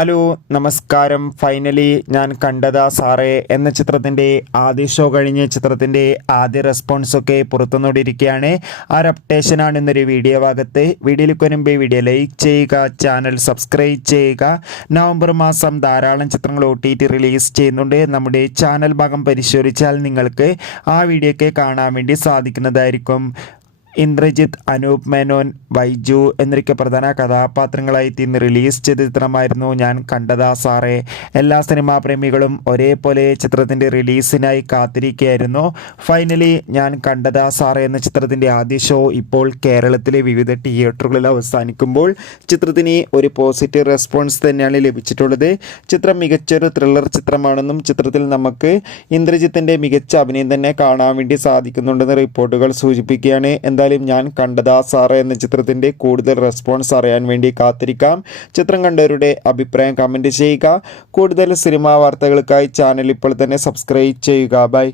Hello നമസ്കാരം. Finally ഞാൻ കണ്ടതാ സാറേ എന്ന ചിത്രത്തിൻ്റെ ആദ്യ ഷോ കഴിഞ്ഞ് ചിത്രത്തിൻ്റെ ആദ്യ റെസ്പോൺസൊക്കെ പുറത്തുനിന്നിരിക്കുകയാണ്. ആ ഒരു അപ്ഡേഷനാണ് ഇന്നൊരു വീഡിയോ ഭാഗത്ത്. വീഡിയോയിലേക്ക് വരുമ്പോൾ വീഡിയോ ലൈക്ക് ചെയ്യുക, ചാനൽ സബ്സ്ക്രൈബ് ചെയ്യുക. നവംബർ മാസം ധാരാളം ചിത്രങ്ങൾ OTT റിലീസ് ചെയ്യുന്നുണ്ട്. നമ്മുടെ ചാനൽ ഭാഗം പരിശോധിച്ചാൽ നിങ്ങൾക്ക് ആ വീഡിയോയൊക്കെ കാണാൻ വേണ്ടി സാധിക്കുന്നതായിരിക്കും. ഇന്ദ്രജിത്ത്, അനൂപ് മേനോൻ, ബൈജു എന്നൊക്കെ പ്രധാന കഥാപാത്രങ്ങളായി ഇന്ന് റിലീസ് ചെയ്ത ചിത്രമായിരുന്നു ഞാൻ കണ്ടതാ സാറേ. എല്ലാ സിനിമാ പ്രേമികളും ഒരേപോലെ ചിത്രത്തിൻ്റെ റിലീസിനായി കാത്തിരിക്കുകയായിരുന്നു. ഫൈനലി ഞാൻ കണ്ടതാ സാറേ എന്ന ചിത്രത്തിൻ്റെ ആദ്യ ഷോ ഇപ്പോൾ കേരളത്തിലെ വിവിധ തിയേറ്ററുകളിൽ അവസാനിക്കുമ്പോൾ ചിത്രത്തിന് ഒരു പോസിറ്റീവ് റെസ്പോൺസ് തന്നെയാണ് ലഭിച്ചിട്ടുള്ളത്. ചിത്രം മികച്ചൊരു ത്രില്ലർ ചിത്രമാണെന്നും ചിത്രത്തിൽ നമുക്ക് ഇന്ദ്രജിത്തിൻ്റെ മികച്ച അഭിനയം തന്നെ കാണാൻ വേണ്ടി സാധിക്കുന്നുണ്ടെന്ന് റിപ്പോർട്ടുകൾ സൂചിപ്പിക്കുകയാണ്. എന്തായാലും ഞാൻ കണ്ടതാ സാറേ എന്ന ചിത്രത്തിൻ്റെ കൂടുതൽ റെസ്പോൺസ് അറിയാൻ വേണ്ടി കാത്തിരിക്കാം. ചിത്രം കണ്ടവരുടെ അഭിപ്രായം കമൻറ്റ് ചെയ്യുക. കൂടുതൽ സിനിമാ വാർത്തകൾക്കായി ചാനൽ ഇപ്പോൾ തന്നെ സബ്സ്ക്രൈബ് ചെയ്യുക. ബൈ.